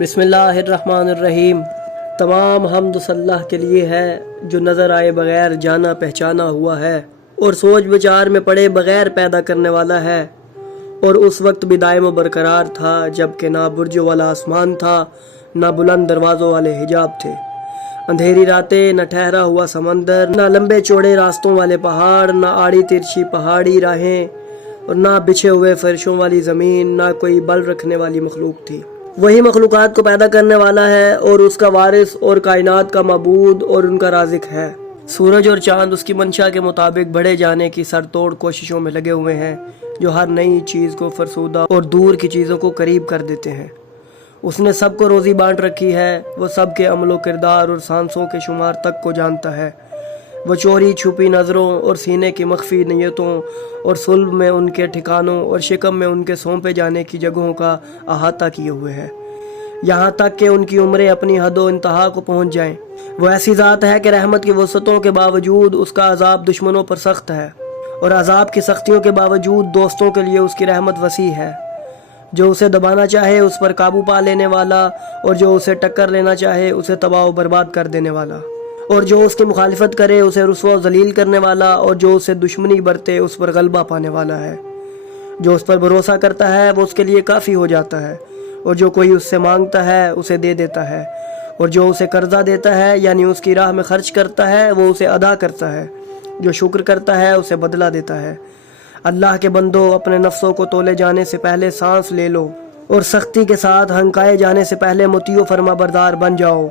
بسم اللہ الرحمن الرحیم۔ تمام حمد اللہ کے لیے ہے جو نظر آئے بغیر جانا پہچانا ہوا ہے اور سوچ بچار میں پڑے بغیر پیدا کرنے والا ہے، اور اس وقت بھی دائم و برقرار تھا جب کہ نہ برجوں والا آسمان تھا نہ بلند دروازوں والے حجاب تھے، اندھیری راتیں، نہ ٹھہرا ہوا سمندر، نہ لمبے چوڑے راستوں والے پہاڑ، نہ آڑی ترچھی پہاڑی راہیں، اور نہ بچھے ہوئے فرشوں والی زمین، نہ کوئی بل رکھنے والی مخلوق تھی۔ وہی مخلوقات کو پیدا کرنے والا ہے اور اس کا وارث اور کائنات کا معبود اور ان کا رازق ہے۔ سورج اور چاند اس کی منشا کے مطابق بڑھے جانے کی سر توڑ کوششوں میں لگے ہوئے ہیں، جو ہر نئی چیز کو فرسودہ اور دور کی چیزوں کو قریب کر دیتے ہیں۔ اس نے سب کو روزی بانٹ رکھی ہے، وہ سب کے عمل و کردار اور سانسوں کے شمار تک کو جانتا ہے۔ وہ چوری چھپی نظروں اور سینے کی مخفی نیتوں اور صلب میں ان کے ٹھکانوں اور شکم میں ان کے سونپے جانے کی جگہوں کا احاطہ کیے ہوئے ہے، یہاں تک کہ ان کی عمریں اپنی حد و انتہا کو پہنچ جائیں۔ وہ ایسی ذات ہے کہ رحمت کی وسعتوں کے باوجود اس کا عذاب دشمنوں پر سخت ہے، اور عذاب کی سختیوں کے باوجود دوستوں کے لیے اس کی رحمت وسیع ہے۔ جو اسے دبانا چاہے اس پر قابو پا لینے والا، اور جو اسے ٹکر لینا چاہے اسے تباہ و برباد کر دینے والا، اور جو اس کی مخالفت کرے اسے رسوا و ذلیل کرنے والا، اور جو اسے دشمنی برتے اس پر غلبہ پانے والا ہے۔ جو اس پر بھروسہ کرتا ہے وہ اس کے لیے کافی ہو جاتا ہے، اور جو کوئی اس سے مانگتا ہے اسے دے دیتا ہے، اور جو اسے قرضہ دیتا ہے یعنی اس کی راہ میں خرچ کرتا ہے وہ اسے ادا کرتا ہے، جو شکر کرتا ہے اسے بدلہ دیتا ہے۔ اللہ کے بندو، اپنے نفسوں کو تولے جانے سے پہلے سانس لے لو، اور سختی کے ساتھ ہنکائے جانے سے پہلے مطیع و فرما بردار بن جاؤ۔